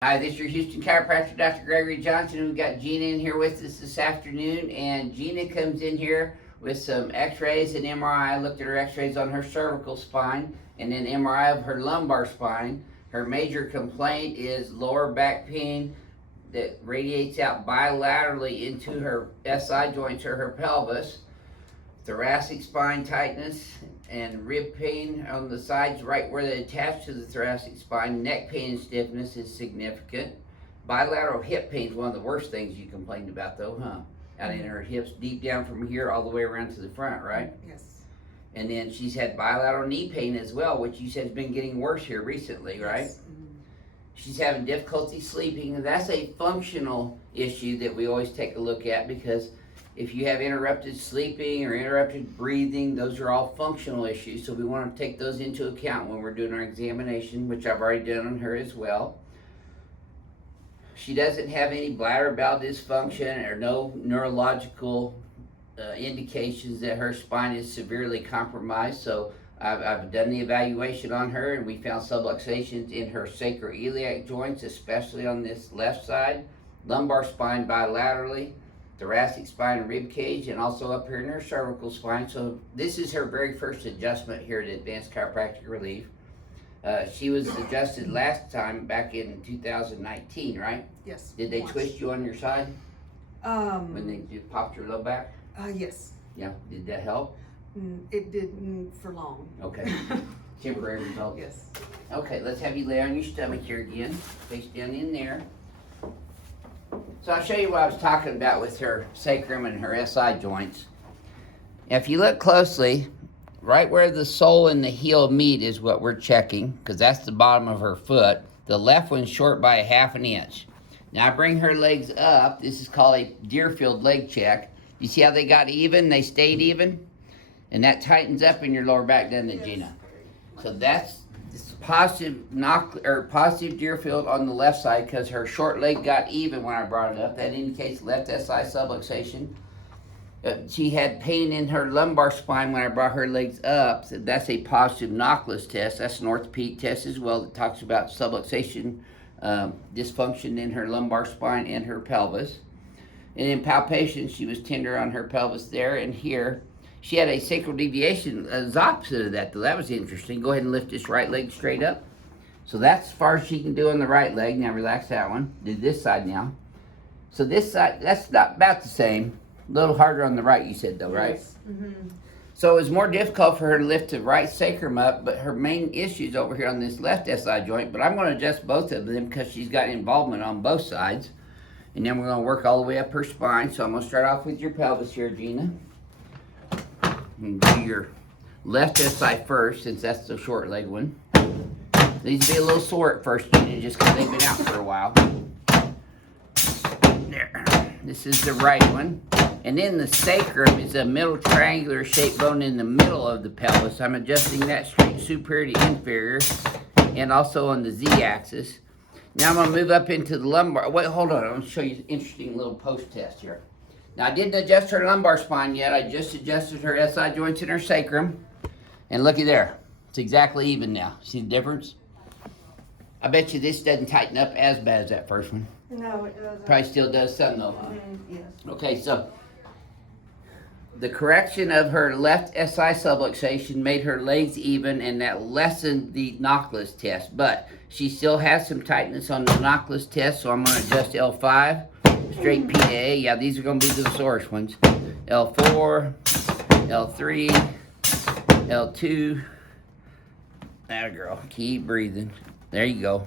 Hi, this is your Houston Chiropractor Dr. Gregory Johnson. We've got Gina in here with us this afternoon, and Gina comes in here with some x-rays and MRI. I looked at her x-rays on her cervical spine and then MRI of her lumbar spine. Her major complaint is lower back pain that radiates out bilaterally into her SI joints or her pelvis, thoracic spine tightness, and rib pain on the sides right where they attach to the thoracic spine. Neck pain and stiffness is significant. Bilateral hip pain is one of the worst things you complained about though, huh? Out in her hips, deep down from here all the way around to the front, right? Yes. And then she's had bilateral knee pain as well, which you said has been getting worse here recently, right? Yes. Mm-hmm. She's having difficulty sleeping, and that's a functional issue that we always take a look at, because if you have interrupted sleeping or interrupted breathing, those are all functional issues. So we want to take those into account when we're doing our examination, which I've already done on her as well. She doesn't have any bladder bowel dysfunction or no neurological indications that her spine is severely compromised. So I've done the evaluation on her, and we found subluxations in her sacroiliac joints, especially on this left side, lumbar spine bilaterally, thoracic spine and rib cage, and also up here in her cervical spine. So this is her very first adjustment here at Advanced Chiropractic Relief. She was adjusted last time back in 2019, right? Yes. Did they once. twist you on your side when they just popped your low back? Yes. Yeah. Did that help? It didn't for long. Okay. Temporary results. Yes. Okay, let's have you lay on your stomach here again. Face down in there. So I'll show you what I was talking about with her sacrum and her SI joints. If you look closely, right where the sole and the heel meet is what we're checking, because that's the bottom of her foot. The left one's short by 1/2 inch. Now I bring her legs up. This is called a Deerfield Leg Check. You see how they got even? They stayed even? And that tightens up in your lower back, doesn't it, Gina? So that's positive positive Deerfield on the left side, because her short leg got even when I brought it up. That indicates left SI subluxation. She had pain in her lumbar spine when I brought her legs up. So that's a positive Knockless test. That's an orthopedic test as well that talks about subluxation dysfunction in her lumbar spine and her pelvis. And in palpation, she was tender on her pelvis there and here. She had a sacral deviation, the opposite of that, though. That was interesting. Go ahead and lift this right leg straight up. So that's as far as she can do on the right leg. Now relax that one. Do this side now. So this side, that's not about the same. A little harder on the right, you said, though, right? Yes. Mm-hmm. So it was more difficult for her to lift the right sacrum up, but her main issue is over here on this left SI joint. But I'm going to adjust both of them because she's got involvement on both sides. And then we're going to work all the way up her spine. So I'm going to start off with your pelvis here, Gina. And do your left SI first, since that's the short leg one. These be a little sore at first, Gina, just because they've been out for a while. There. This is the right one. And then the sacrum is a middle triangular shaped bone in the middle of the pelvis. I'm adjusting that straight superior to inferior, and also on the Z-axis. Now I'm going to move up into the lumbar. Wait, hold on. I'm going to show you an interesting little post test here. Now, I didn't adjust her lumbar spine yet. I just adjusted her SI joints and her sacrum. And looky there. It's exactly even now. See the difference? I bet you this doesn't tighten up as bad as that first one. No, it doesn't. Probably still does some, though. Yes. Okay, so the correction of her left SI subluxation made her legs even, and that lessened the Knockless test. But she still has some tightness on the Knockless test, so I'm going to adjust L5. Straight PA, yeah, these are going to be the sorest ones. L4, L3, L2. Atta girl, keep breathing. There you go.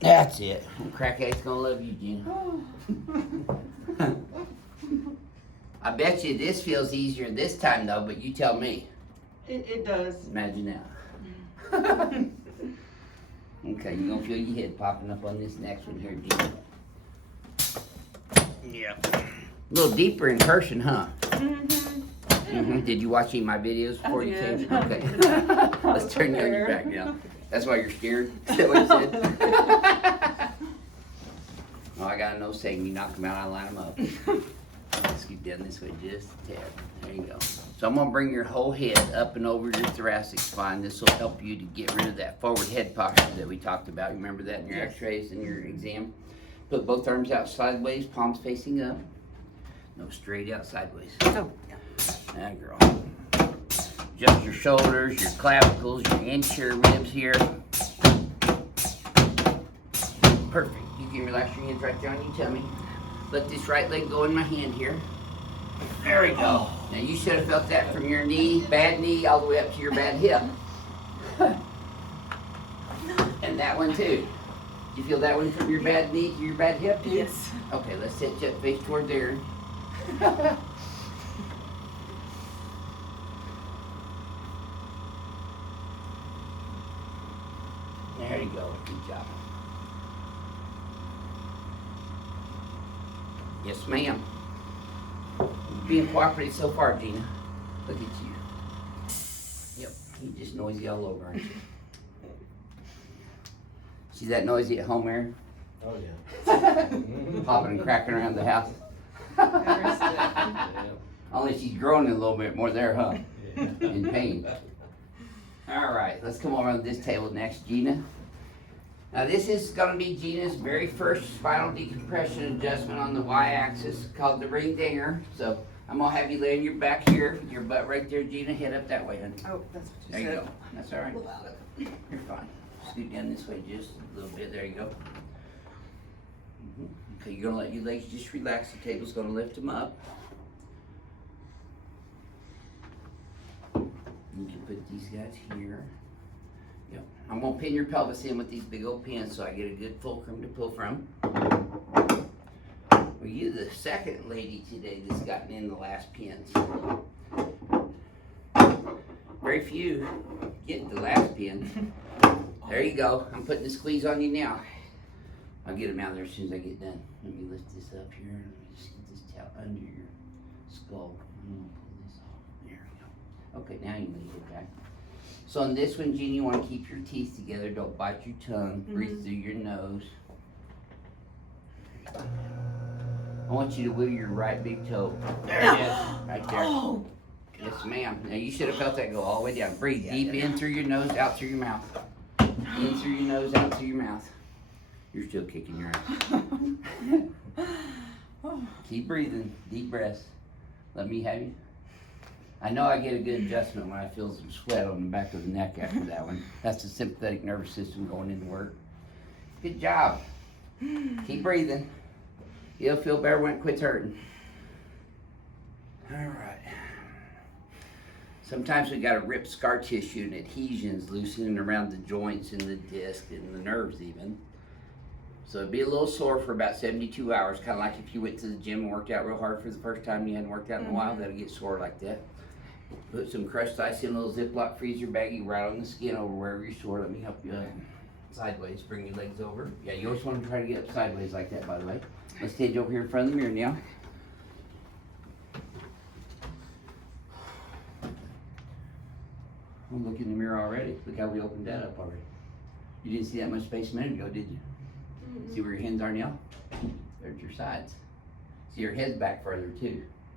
That's it. Crackhead's going to love you, Gina. I bet you this feels easier this time, though, but you tell me. It does. Imagine that. Okay, you're going to feel your head popping up on this next one here, Gina. Yeah. A little deeper in person, huh? Mm-hmm. Did you watch any of my videos before you came? Okay. Let's turn you on your back now. That's why you're scared? Is that what you said? Oh, I got a no saying you knock them out, I line them up. Let's get down this way just a tad. There you go. So I'm gonna bring your whole head up and over your thoracic spine. This will help you to get rid of that forward head posture that we talked about. Remember that in your x-rays and your exam? Put both arms out sideways, palms facing up. No, straight out sideways. Oh, That girl. Adjust your shoulders, your clavicles, your anterior ribs here. Perfect. You can relax your hands right there on your tummy. Let this right leg go in my hand here. There we go. Now you should have felt that from your knee, bad knee, all the way up to your bad hip. And that one too. You feel that one from your bad knee to your bad hip too? yes. Okay, let's set you up face toward there. There you go. Good job. Yes, ma'am. Being cooperative so far, Gina. Look at you. Yep, you just noisy all over, aren't you? See that noisy at home, Aaron? Oh, yeah. Popping and cracking around the house. Only she's groaning a little bit more there, huh? In pain. All right, let's come over to this table next, Gina. Now this is going to be Gina's very first spinal decompression adjustment on the y-axis called the ring dinger. So I'm going to have you lay on your back here, your butt right there, Gina. Head up that way, honey. Oh, that's what you There you said. go. That's all right. You're fine. Scoot down this way just a little bit. There you go. Okay, you're going to let your legs just relax. The table's going to lift them up. You can put these guys here. Yep. I'm going to pin your pelvis in with these big old pins so I get a good fulcrum to pull from. Well, you're the second lady today that's gotten in the last pins. Very few get the last pin. There you go. I'm putting the squeeze on you now. I'll get them out there as soon as I get done. Let me lift this up here. Let me just get this towel under your skull. I'm going to pull this off. There we go. Okay, now you can get back. So on this one, Jeannie, you want to keep your teeth together. Don't bite your tongue. Breathe through your nose. I want you to wiggle your right big toe. There it is. Right there. Oh, Yes, ma'am. Now you should have felt that go all the way down. Breathe deep in through your nose, out through your mouth. In through your nose, out through your mouth. You're still kicking your ass. Keep breathing. Deep breaths. Let me have you. I know I get a good adjustment when I feel some sweat on the back of the neck after that one. That's the sympathetic nervous system going into work. Good job. Keep breathing. You'll feel better when it quits hurting. All right. Sometimes we got to rip scar tissue and adhesions loosening around the joints and the disc and the nerves even. So it'd be a little sore for about 72 hours, kind of like if you went to the gym and worked out real hard for the first time and you hadn't worked out in a while, that'll get sore like that. Put some crushed ice in a little Ziploc freezer baggie right on the skin over wherever you're sore. Let me help you up. Sideways, bring your legs over. Yeah, you always want to try to get up sideways like that, by the way. Let's stand over here in front of the mirror now. Well, look in the mirror already. Look how we opened that up already. You didn't see that much space a minute ago, did you? See where your hands are now? There's your sides. See your head's back further too.